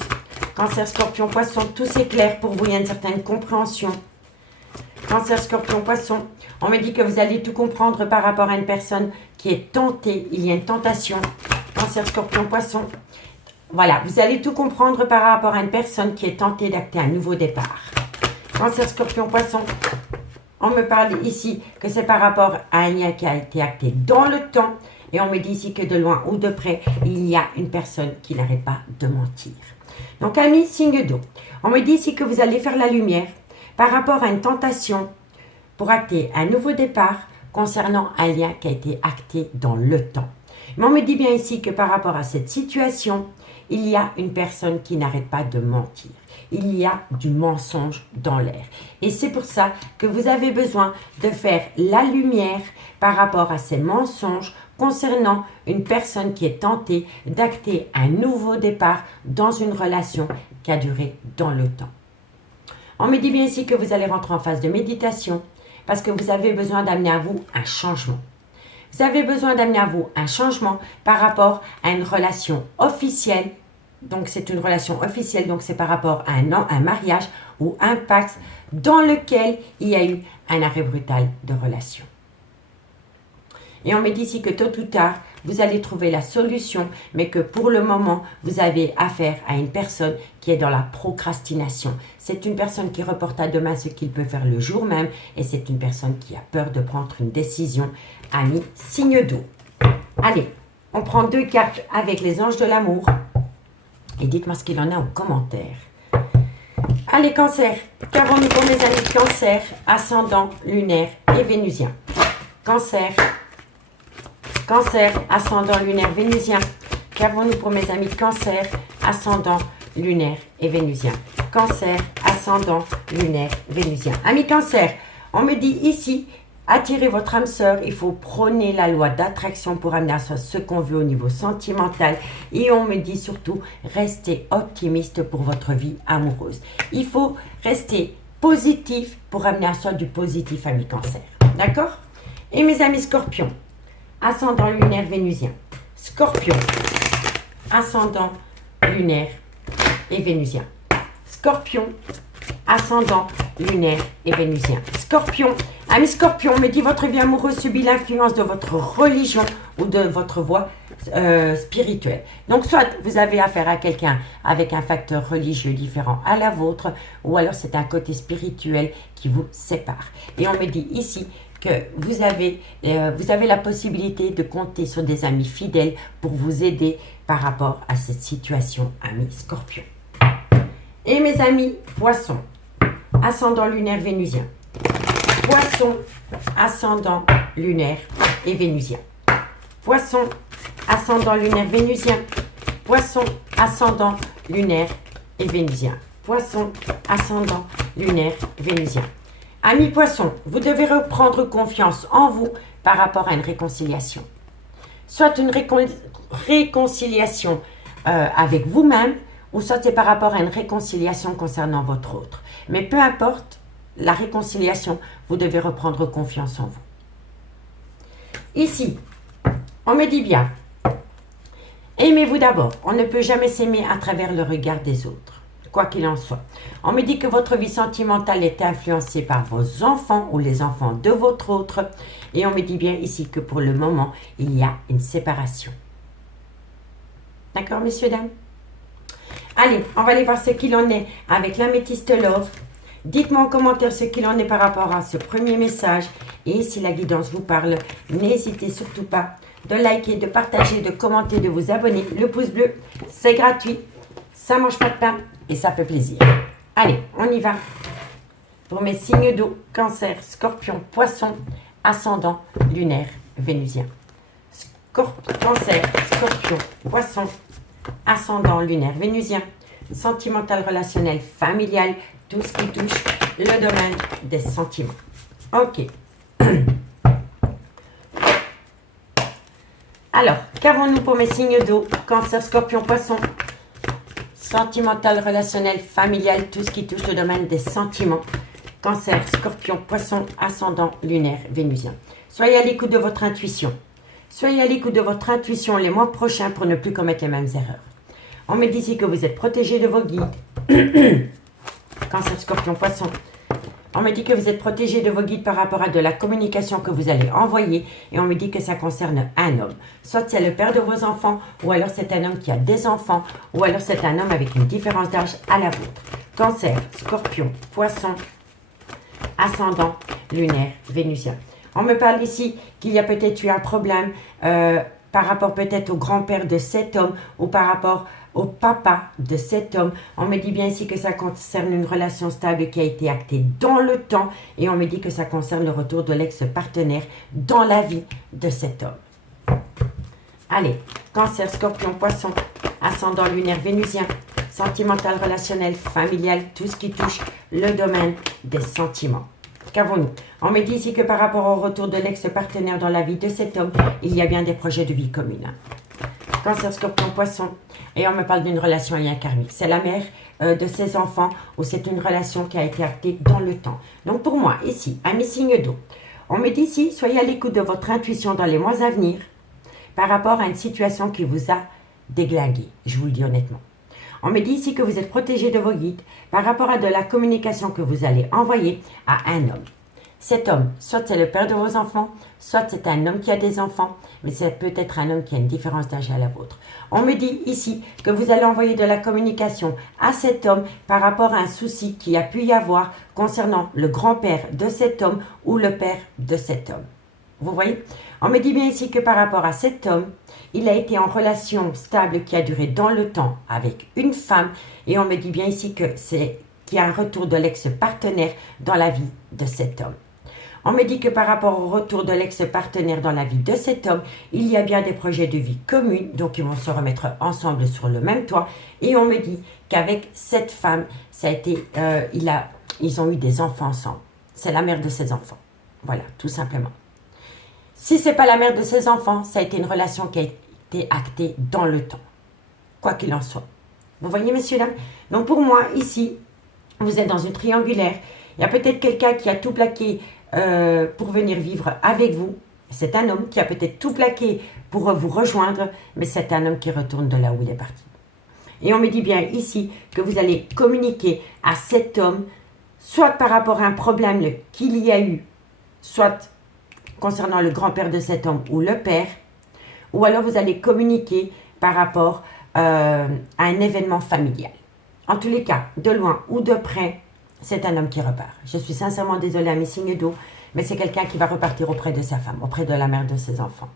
Cancer, Scorpion, Poisson, tout s'éclaire pour vous. Il y a une certaine compréhension. Cancer, Scorpion, Poisson. On me dit que vous allez tout comprendre par rapport à une personne qui est tentée. Il y a une tentation. Cancer, Scorpion, Poisson. Voilà, vous allez tout comprendre par rapport à une personne qui est tentée d'acter un nouveau départ. Cancer, Scorpion, Poisson. On me parle ici que c'est par rapport à un lien qui a été acté dans le temps. Et on me dit ici que de loin ou de près, il y a une personne qui n'arrête pas de mentir. Donc, amis, signe d'eau. On me dit ici que vous allez faire la lumière par rapport à une tentation pour acter un nouveau départ concernant un lien qui a été acté dans le temps. Mais on me dit bien ici que par rapport à cette situation, il y a une personne qui n'arrête pas de mentir. Il y a du mensonge dans l'air. Et c'est pour ça que vous avez besoin de faire la lumière par rapport à ces mensonges concernant une personne qui est tentée d'acter un nouveau départ dans une relation qui a duré dans le temps. On me dit bien ici que vous allez rentrer en phase de méditation parce que vous avez besoin d'amener à vous un changement. Vous avez besoin d'amener à vous un changement par rapport à une relation officielle. Donc, c'est une relation officielle, donc c'est par rapport à un mariage ou un pacte dans lequel il y a eu un arrêt brutal de relation. Et on me dit ici que tôt ou tard, vous allez trouver la solution, mais que pour le moment, vous avez affaire à une personne qui est dans la procrastination. C'est une personne qui reporte à demain ce qu'il peut faire le jour même, et c'est une personne qui a peur de prendre une décision. Amis, signe d'eau. Allez, on prend 2 cartes avec les anges de l'amour, et dites-moi ce qu'il en a en commentaire. Allez, Cancer, qu'avons-nous pour mes amis Cancer, ascendant, lunaire et vénusien? Cancer, Cancer, ascendant, lunaire, vénusien. Qu'avons-nous pour mes amis Cancer, ascendant, lunaire et vénusien? Cancer, ascendant, lunaire, vénusien. Amis Cancer, on me dit ici, attirez votre âme sœur, il faut prôner la loi d'attraction pour amener à soi ce qu'on veut au niveau sentimental. Et on me dit surtout, restez optimiste pour votre vie amoureuse. Il faut rester positif pour amener à soi du positif, amis Cancer. D'accord? Et mes amis Scorpions, ascendant lunaire vénusien. Scorpion, ascendant lunaire et vénusien. Scorpion, ascendant lunaire et vénusien. Scorpion, ami Scorpion, on me dit votre vie amoureuse subit l'influence de votre religion ou de votre voie spirituelle. Donc soit vous avez affaire à quelqu'un avec un facteur religieux différent à la vôtre, ou alors c'est un côté spirituel qui vous sépare. Et on me dit ici que vous avez la possibilité de compter sur des amis fidèles pour vous aider par rapport à cette situation, amis Scorpion. Et mes amis Poissons, ascendant lunaire vénusien. Poisson, ascendant lunaire et vénusien. Poisson, ascendant lunaire vénusien. Poisson, ascendant lunaire et vénusien. Poisson, ascendant lunaire vénusien. Amis Poissons, vous devez reprendre confiance en vous par rapport à une réconciliation. Soit une réconciliation avec vous-même, ou soit c'est par rapport à une réconciliation concernant votre autre. Mais peu importe la réconciliation, vous devez reprendre confiance en vous. Ici, on me dit bien, aimez-vous d'abord. On ne peut jamais s'aimer à travers le regard des autres. Quoi qu'il en soit. On me dit que votre vie sentimentale est influencée par vos enfants ou les enfants de votre autre. Et on me dit bien ici que pour le moment, il y a une séparation. D'accord, messieurs, dames? Allez, on va aller voir ce qu'il en est avec l'améthyste Love. Dites-moi en commentaire ce qu'il en est par rapport à ce premier message. Et si la guidance vous parle, n'hésitez surtout pas de liker, de partager, de commenter, de vous abonner. Le pouce bleu, c'est gratuit. Ça mange pas de pain et ça fait plaisir. Allez, on y va. Pour mes signes d'eau, Cancer, Scorpion, Poisson, ascendant, lunaire, vénusien. Cancer, Scorpion, Poisson, ascendant, lunaire, vénusien. Sentimental, relationnel, familial, tout ce qui touche le domaine des sentiments. Ok. Alors, qu'avons-nous pour mes signes d'eau, Cancer, Scorpion, Poisson? Sentimental, relationnel, familial, tout ce qui touche le domaine des sentiments. Cancer, Scorpion, Poisson, ascendant, lunaire, vénusien. Soyez à l'écoute de votre intuition. Soyez à l'écoute de votre intuition les mois prochains pour ne plus commettre les mêmes erreurs. On me dit ici que vous êtes protégé de vos guides. Cancer, Scorpion, Poisson. On me dit que vous êtes protégé de vos guides par rapport à de la communication que vous allez envoyer. Et on me dit que ça concerne un homme. Soit c'est le père de vos enfants, ou alors c'est un homme qui a des enfants, ou alors c'est un homme avec une différence d'âge à la vôtre. Cancer, Scorpion, Poisson, ascendant, lunaire, vénusien. On me parle ici qu'il y a peut-être eu un problème par rapport peut-être au grand-père de cet homme ou par rapport au papa de cet homme. On me dit bien ici que ça concerne une relation stable qui a été actée dans le temps et on me dit que ça concerne le retour de l'ex-partenaire dans la vie de cet homme. Allez, Cancer, Scorpion, Poisson, ascendant lunaire vénusien, sentimental, relationnel, familial, tout ce qui touche le domaine des sentiments. Qu'avons-nous? On me dit ici que par rapport au retour de l'ex-partenaire dans la vie de cet homme, il y a bien des projets de vie commune. Cancer, Scorpion, Poisson, et on me parle d'une relation à lien karmique. C'est la mère de ses enfants ou c'est une relation qui a été actée dans le temps. Donc pour moi, ici, un signe d'eau. On me dit ici, soyez à l'écoute de votre intuition dans les mois à venir par rapport à une situation qui vous a déglingué. Je vous le dis honnêtement. On me dit ici que vous êtes protégé de vos guides par rapport à de la communication que vous allez envoyer à un homme. Cet homme, soit c'est le père de vos enfants, soit c'est un homme qui a des enfants, mais c'est peut-être un homme qui a une différence d'âge à la vôtre. On me dit ici que vous allez envoyer de la communication à cet homme par rapport à un souci qui a pu y avoir concernant le grand-père de cet homme ou le père de cet homme. Vous voyez? On me dit bien ici que par rapport à cet homme, il a été en relation stable qui a duré dans le temps avec une femme et on me dit bien ici que c'est qu'il y a un retour de l'ex-partenaire dans la vie de cet homme. On me dit que par rapport au retour de l'ex-partenaire dans la vie de cet homme, il y a bien des projets de vie communs, donc ils vont se remettre ensemble sur le même toit. Et on me dit qu'avec cette femme, ça a été, ils ont eu des enfants ensemble. C'est la mère de ses enfants. Voilà, tout simplement. Si ce n'est pas la mère de ses enfants, ça a été une relation qui a été actée dans le temps. Quoi qu'il en soit. Vous voyez, messieurs, dames? Donc pour moi, ici, vous êtes dans une triangulaire. Il y a peut-être quelqu'un qui a tout plaqué pour venir vivre avec vous. C'est un homme qui a peut-être tout plaqué pour vous rejoindre, mais c'est un homme qui retourne de là où il est parti. Et on me dit bien ici que vous allez communiquer à cet homme, soit par rapport à un problème qu'il y a eu, soit concernant le grand-père de cet homme ou le père, ou alors vous allez communiquer par rapport à un événement familial. En tous les cas, de loin ou de près, c'est un homme qui repart. Je suis sincèrement désolée à mes signes d'eau, mais c'est quelqu'un qui va repartir auprès de sa femme, auprès de la mère de ses enfants.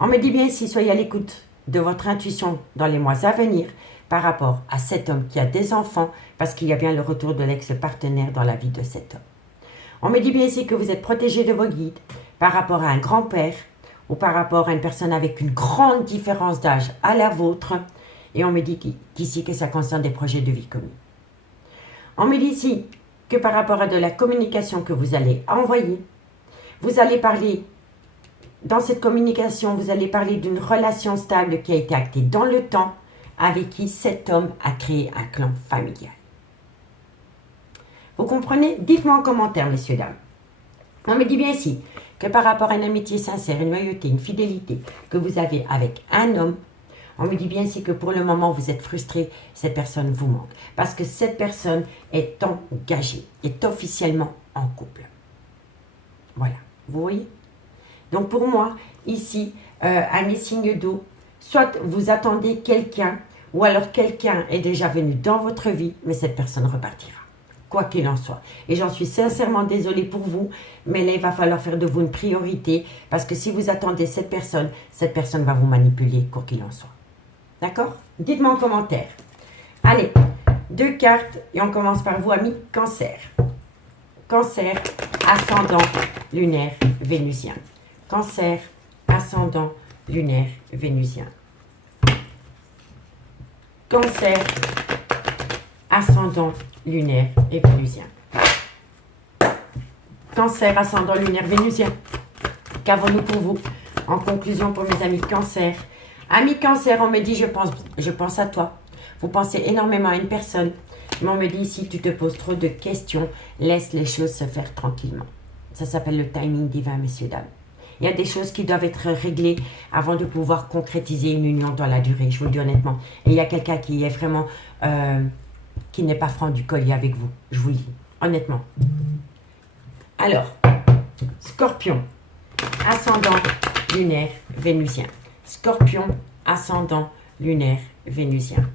On me dit bien ici, soyez à l'écoute de votre intuition dans les mois à venir par rapport à cet homme qui a des enfants, parce qu'il y a bien le retour de l'ex-partenaire dans la vie de cet homme. On me dit bien ici que vous êtes protégé de vos guides par rapport à un grand-père ou par rapport à une personne avec une grande différence d'âge à la vôtre. Et on me dit qu'ici que ça concerne des projets de vie communs. On me dit ici que par rapport à de la communication que vous allez envoyer, vous allez parler, dans cette communication, vous allez parler d'une relation stable qui a été actée dans le temps avec qui cet homme a créé un clan familial. Vous comprenez? Dites-moi en commentaire, messieurs, dames. On me dit bien ici que par rapport à une amitié sincère, une loyauté, une fidélité que vous avez avec un homme, on me dit bien ici que pour le moment, vous êtes frustré, cette personne vous manque. Parce que cette personne est engagée, est officiellement en couple. Voilà, vous voyez? Donc pour moi, ici, un signe d'eau, soit vous attendez quelqu'un, ou alors quelqu'un est déjà venu dans votre vie, mais cette personne repartira. Quoi qu'il en soit. Et j'en suis sincèrement désolée pour vous, mais là, il va falloir faire de vous une priorité, parce que si vous attendez cette personne va vous manipuler, quoi qu'il en soit. D'accord? Dites-moi en commentaire. Allez, 2 cartes et on commence par vous, amis Cancer. Cancer, ascendant, lunaire, vénusien. Cancer, ascendant, lunaire, vénusien. Cancer, ascendant, lunaire et vénusien. Cancer, ascendant, lunaire, vénusien. Qu'avons-nous pour vous? En conclusion pour mes amis Cancer. Amis Cancer, on me dit, je pense à toi. Vous pensez énormément à une personne. Mais on me dit ici, tu te poses trop de questions. Laisse les choses se faire tranquillement. Ça s'appelle le timing divin, messieurs, dames. Il y a des choses qui doivent être réglées avant de pouvoir concrétiser une union dans la durée. Je vous le dis honnêtement. Et il y a quelqu'un qui est vraiment... qui n'est pas franc du collier avec vous. Je vous le dis, honnêtement. Alors, Scorpion, ascendant lunaire vénusien. Scorpion, ascendant lunaire vénusien.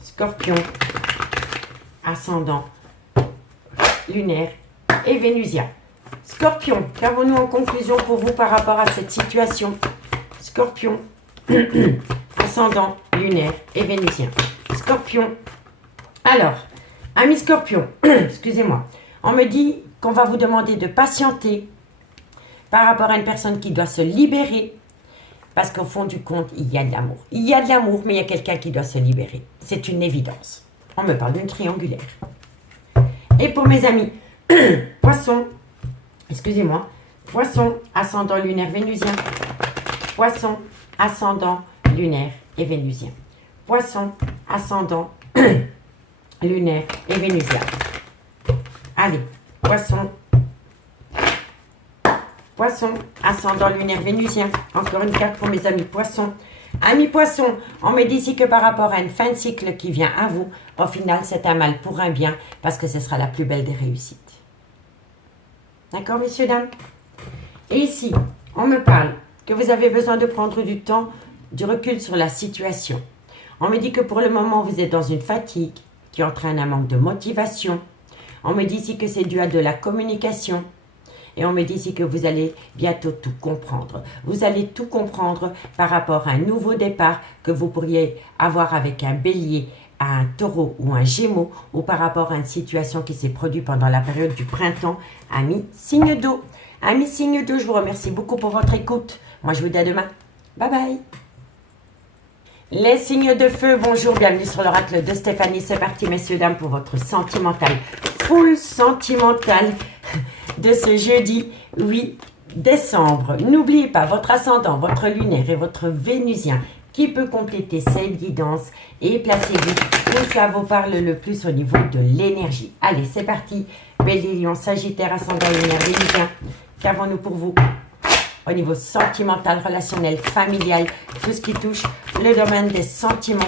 Scorpion, ascendant lunaire et vénusien. Scorpion, qu'avons-nous en conclusion pour vous par rapport à cette situation? Scorpion, ascendant lunaire et vénusien. Scorpion. Alors, amis Scorpion, excusez-moi, on me dit qu'on va vous demander de patienter par rapport à une personne qui doit se libérer, parce qu'au fond du compte, il y a de l'amour. Il y a de l'amour, mais il y a quelqu'un qui doit se libérer. C'est une évidence. On me parle d'une triangulaire. Et pour mes amis, Poisson, excusez-moi, Poisson, ascendant lunaire vénusien. Poisson, ascendant lunaire et vénusien. Poisson, ascendant lunaire et vénusien. Allez, Poisson. Poisson, ascendant lunaire vénusien. Encore une carte pour mes amis Poissons. Amis Poissons, on me dit ici que par rapport à une fin de cycle qui vient à vous, au final, c'est un mal pour un bien, parce que ce sera la plus belle des réussites. D'accord, messieurs, dames? Et ici, on me parle que vous avez besoin de prendre du temps, du recul sur la situation. On me dit que pour le moment, vous êtes dans une fatigue qui entraîne un manque de motivation. On me dit ici que c'est dû à de la communication. Et on me dit ici que vous allez bientôt tout comprendre. Vous allez tout comprendre par rapport à un nouveau départ que vous pourriez avoir avec un bélier, un taureau ou un gémeau, ou par rapport à une situation qui s'est produite pendant la période du printemps. Amis signe d'eau. Amis signe d'eau, je vous remercie beaucoup pour votre écoute. Moi, je vous dis à demain. Bye bye. Les signes de feu, bonjour, bienvenue sur l'oracle de Stéphanie. C'est parti, messieurs, dames, pour votre sentimental, full sentimental de ce jeudi 8 décembre. N'oubliez pas votre ascendant, votre lunaire et votre vénusien qui peut compléter cette guidance et placez-vous où ça vous parle le plus au niveau de l'énergie. Allez, c'est parti. Bélier, Lion, Sagittaire, ascendant, lunaire, vénusien. Qu'avons-nous pour vous au niveau sentimental, relationnel, familial, tout ce qui touche le domaine des sentiments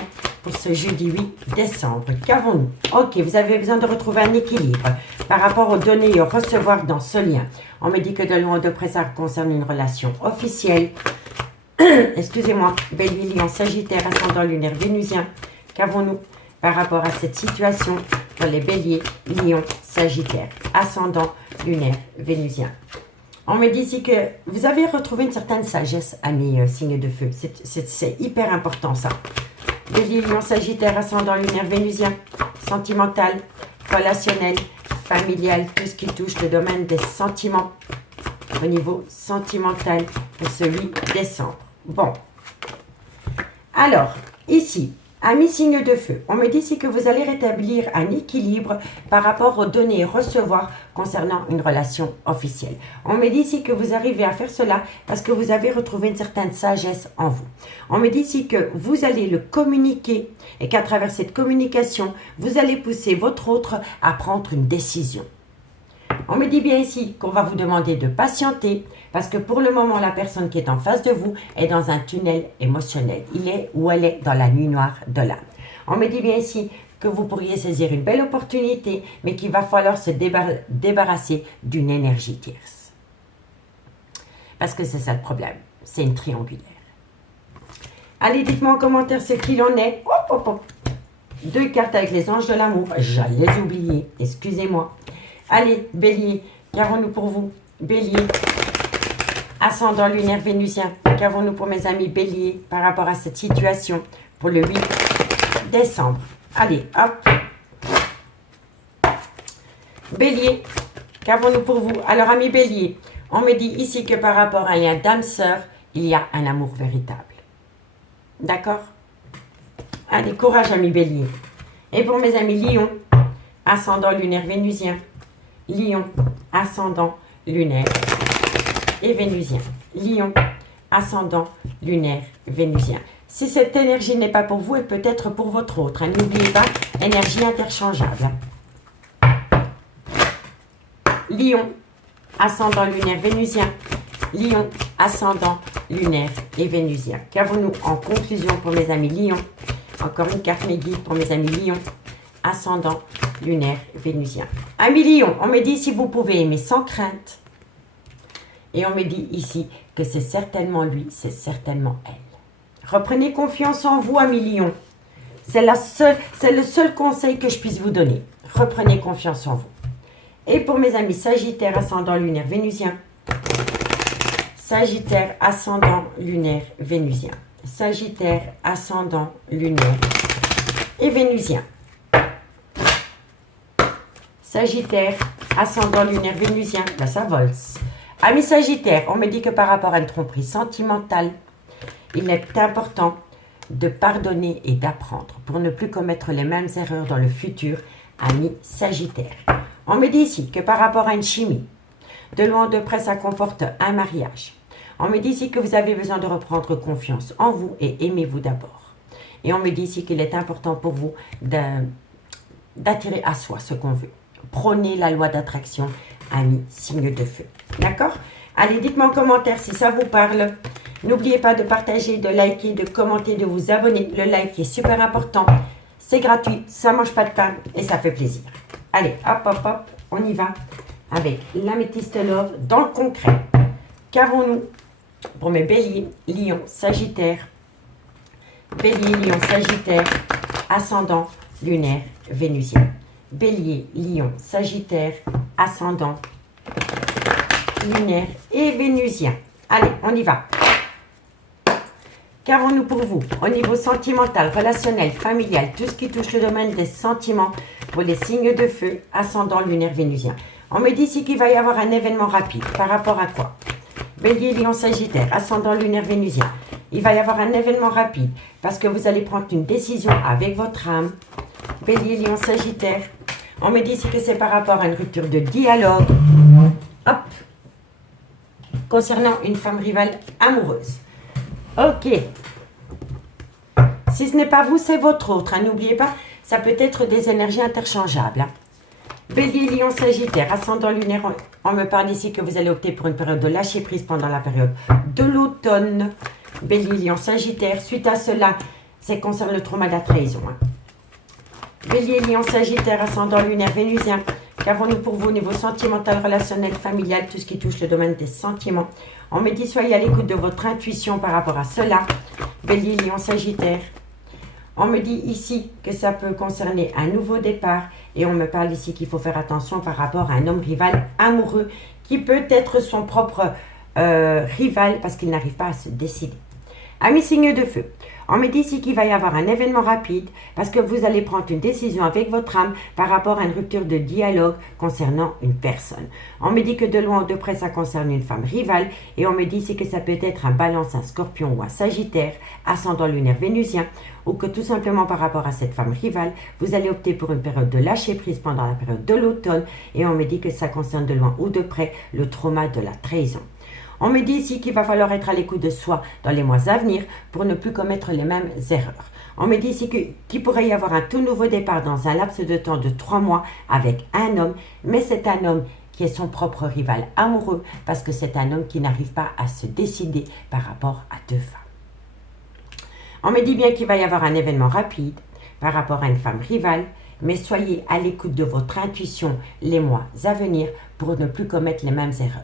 pour ce jeudi 8 décembre. Qu'avons-nous? Ok, vous avez besoin de retrouver un équilibre par rapport aux donner et aux recevoir dans ce lien. On me dit que de loin ou de près, ça concerne une relation officielle. Excusez-moi, Bélier, Lion, Sagittaire, ascendant, lunaire, vénusien. Qu'avons-nous par rapport à cette situation pour les Béliers, Lion, Sagittaire, ascendant, lunaire, vénusien? On me dit ici que vous avez retrouvé une certaine sagesse, amis signes de feu. C'est hyper important, ça. Bélier, Lion, Sagittaire, ascendant, lunaire, vénusien. Sentimental, relationnel, familial, tout ce qui touche le domaine des sentiments. Au niveau sentimental, pour ce 8 décembre. Bon. Alors, ici, amis signes de feu, on me dit ici que vous allez rétablir un équilibre par rapport aux données et recevoir concernant une relation officielle. On me dit ici que vous arrivez à faire cela parce que vous avez retrouvé une certaine sagesse en vous. On me dit ici que vous allez le communiquer et qu'à travers cette communication, vous allez pousser votre autre à prendre une décision. On me dit bien ici qu'on va vous demander de patienter parce que pour le moment, la personne qui est en face de vous est dans un tunnel émotionnel. Il est ou elle est dans la nuit noire de l'âme. On me dit bien ici que vous pourriez saisir une belle opportunité, mais qu'il va falloir se débarrasser d'une énergie tierce. Parce que c'est ça le problème. C'est une triangulaire. Allez, dites-moi en commentaire ce qu'il en est. Hop, hop, hop. 2 cartes avec les anges de l'amour. J'allais oublier. Excusez-moi. Allez, Bélier, qu'avons-nous pour vous? Bélier, ascendant lunaire vénusien. Qu'avons-nous pour mes amis Bélier par rapport à cette situation pour le 8 décembre? Allez, hop. Bélier, qu'avons-nous pour vous? Alors, amis Bélier, on me dit ici que par rapport à un lien d'âme-sœur, il y a un amour véritable. D'accord? Allez, courage, amis Bélier. Et pour mes amis Lion, ascendant lunaire vénusien. Lion, ascendant, lunaire et vénusien. Lion, ascendant, lunaire, vénusien. Si cette énergie n'est pas pour vous, elle peut être pour votre autre. Hein. N'oubliez pas, énergie interchangeable. Lion, ascendant, lunaire, vénusien. Lion, ascendant, lunaire et vénusien. Qu'avons-nous en conclusion pour mes amis Lion? Encore une carte mes guides pour mes amis Lion, ascendant, lunaire, vénusien. Amis Lion, on me dit si vous pouvez aimer sans crainte. Et on me dit ici que c'est certainement lui, c'est certainement elle. Reprenez confiance en vous, amis Lion. C'est le seul conseil que je puisse vous donner. Reprenez confiance en vous. Et pour mes amis Sagittaire, ascendant lunaire, vénusien. Sagittaire, ascendant lunaire, vénusien. Sagittaire, ascendant lunaire et vénusien. Sagittaire, ascendant lunaire, vénusien. Là, ça volse. Amis Sagittaire, on me dit que par rapport à une tromperie sentimentale, il est important de pardonner et d'apprendre pour ne plus commettre les mêmes erreurs dans le futur, amis Sagittaire. On me dit ici que par rapport à une chimie, de loin ou de près, ça comporte un mariage. On me dit ici que vous avez besoin de reprendre confiance en vous et aimez-vous d'abord. Et on me dit ici qu'il est important pour vous d'attirer à soi ce qu'on veut. Prônez la loi d'attraction, amis signe de feu. D'accord? Allez, dites-moi en commentaire si ça vous parle. N'oubliez pas de partager, de liker, de commenter, de vous abonner. Le like est super important. C'est gratuit, ça ne mange pas de pain et ça fait plaisir. Allez, hop, hop, hop, on y va avec l'améthyste love dans le concret. Qu'avons-nous pour mes béliers, lion, sagittaire, bélier, lion, sagittaire, ascendant, lunaire, vénusien. Bélier, lion, sagittaire, ascendant, lunaire et vénusien. Allez, on y va. Qu'avons-nous pour vous au niveau sentimental, relationnel, familial, tout ce qui touche le domaine des sentiments pour les signes de feu, ascendant, lunaire, vénusien. On me dit ici qu'il va y avoir un événement rapide. Par rapport à quoi? Bélier, lion, sagittaire, ascendant, lunaire, vénusien. Il va y avoir un événement rapide parce que vous allez prendre une décision avec votre âme. Bélier, lion, sagittaire. On me dit ici que c'est par rapport à une rupture de dialogue. Hop. Concernant une femme rivale amoureuse. Ok. Si ce n'est pas vous, c'est votre autre. Hein. N'oubliez pas, ça peut être des énergies interchangeables. Hein. Bélier, lion, sagittaire, ascendant lunaire. On me parle ici que vous allez opter pour une période de lâcher prise pendant la période de l'automne. Bélier, lion, sagittaire. Suite à cela, ça concerne le trauma de la trahison. Hein. Bélier, lion, sagittaire, ascendant lunaire, vénusien. Qu'avons-nous pour vous au niveau sentimental, relationnel, familial, tout ce qui touche le domaine des sentiments? On me dit soyez à l'écoute de votre intuition par rapport à cela. Bélier, lion, sagittaire. On me dit ici que ça peut concerner un nouveau départ. Et on me parle ici qu'il faut faire attention par rapport à un homme rival amoureux qui peut être son propre rival parce qu'il n'arrive pas à se décider. Amis signes de feu, on me dit ici qu'il va y avoir un événement rapide parce que vous allez prendre une décision avec votre âme par rapport à une rupture de dialogue concernant une personne. On me dit que de loin ou de près ça concerne une femme rivale et on me dit ici que ça peut être un balance, un scorpion ou un sagittaire, ascendant lunaire vénusien ou que tout simplement par rapport à cette femme rivale, vous allez opter pour une période de lâcher prise pendant la période de l'automne et on me dit que ça concerne de loin ou de près le trauma de la trahison. On me dit ici qu'il va falloir être à l'écoute de soi dans les mois à venir pour ne plus commettre les mêmes erreurs. On me dit ici qu'il pourrait y avoir un tout nouveau départ dans un laps de temps de 3 mois avec un homme, mais c'est un homme qui est son propre rival amoureux parce que c'est un homme qui n'arrive pas à se décider par rapport à 2 femmes. On me dit bien qu'il va y avoir un événement rapide par rapport à une femme rivale, mais soyez à l'écoute de votre intuition les mois à venir pour ne plus commettre les mêmes erreurs.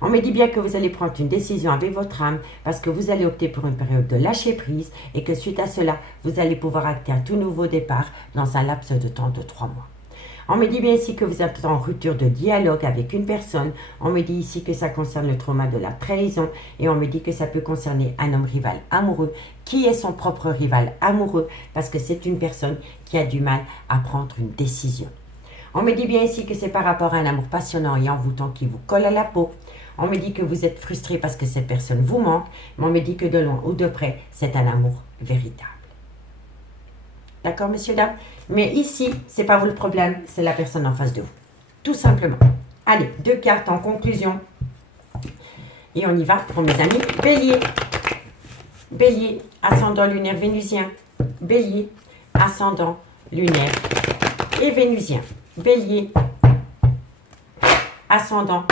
On me dit bien que vous allez prendre une décision avec votre âme parce que vous allez opter pour une période de lâcher prise et que suite à cela, vous allez pouvoir acter un tout nouveau départ dans un laps de temps de 3 mois. On me dit bien ici que vous êtes en rupture de dialogue avec une personne. On me dit ici que ça concerne le trauma de la trahison et on me dit que ça peut concerner un homme rival amoureux qui est son propre rival amoureux parce que c'est une personne qui a du mal à prendre une décision. On me dit bien ici que c'est par rapport à un amour passionnant et envoûtant qui vous colle à la peau. On me dit que vous êtes frustré parce que cette personne vous manque, mais on me dit que de loin ou de près, c'est un amour véritable. D'accord, messieurs, dames? Mais ici, c'est pas vous le problème, c'est la personne en face de vous. Tout simplement. Allez, 2 cartes en conclusion. Et on y va pour mes amis. Bélier. Bélier, ascendant lunaire vénusien. Bélier, ascendant lunaire et vénusien. Bélier, ascendant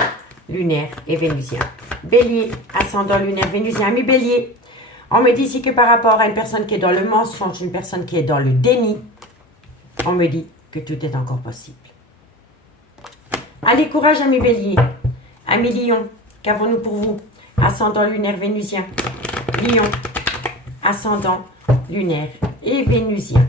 lunaire et vénusien. Bélier, ascendant lunaire, vénusien. Ami Bélier, on me dit ici que par rapport à une personne qui est dans le mensonge, une personne qui est dans le déni, on me dit que tout est encore possible. Allez, courage, amis béliers. Amis lion, qu'avons-nous pour vous? Ascendant lunaire vénusien. Lion, ascendant lunaire et vénusien.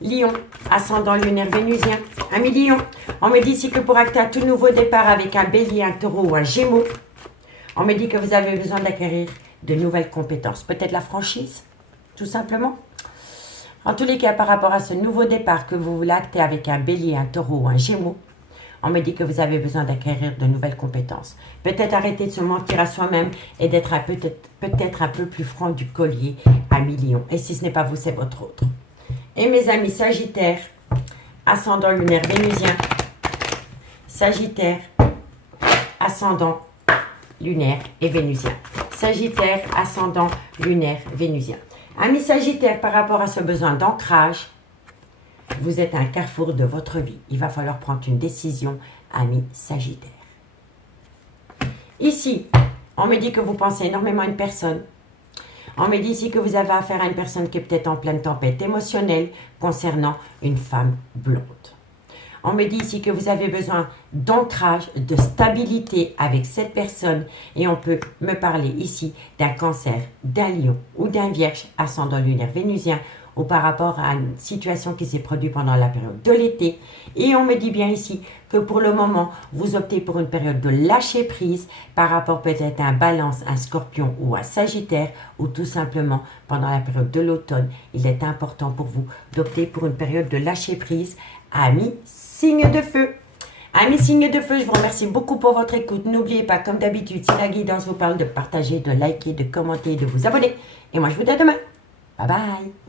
Lion, ascendant lunaire vénusien. Amis lion, on me dit ici que pour acter un tout nouveau départ avec un bélier, un taureau ou un gémeau, on me dit que vous avez besoin d'acquérir de nouvelles compétences. Peut-être la franchise, tout simplement. En tous les cas, par rapport à ce nouveau départ que vous voulez acter avec un bélier, un taureau ou un gémeau, on me dit que vous avez besoin d'acquérir de nouvelles compétences. Peut-être arrêter de se mentir à soi-même et d'être peut-être un peu plus franc du collier, amis lion. Et si ce n'est pas vous, c'est votre autre. Et mes amis Sagittaires, ascendant lunaire vénusien. Sagittaire, ascendant lunaire et vénusien. Sagittaire, ascendant lunaire vénusien. Amis Sagittaire, par rapport à ce besoin d'ancrage, vous êtes à un carrefour de votre vie. Il va falloir prendre une décision, amis Sagittaire. Ici, on me dit que vous pensez énormément à une personne. On me dit ici que vous avez affaire à une personne qui est peut-être en pleine tempête émotionnelle concernant une femme blonde. On me dit ici que vous avez besoin d'ancrage, de stabilité avec cette personne et on peut me parler ici d'un cancer, d'un lion ou d'un vierge ascendant lunaire vénusien ou par rapport à une situation qui s'est produite pendant la période de l'été. Et on me dit bien ici que pour le moment, vous optez pour une période de lâcher prise par rapport peut-être à un balance, un scorpion ou un sagittaire ou tout simplement pendant la période de l'automne, il est important pour vous d'opter pour une période de lâcher prise. Amis signe de feu. Amis signes de feu, je vous remercie beaucoup pour votre écoute. N'oubliez pas, comme d'habitude, si la guidance vous parle, de partager, de liker, de commenter, de vous abonner. Et moi, je vous dis à demain. Bye bye.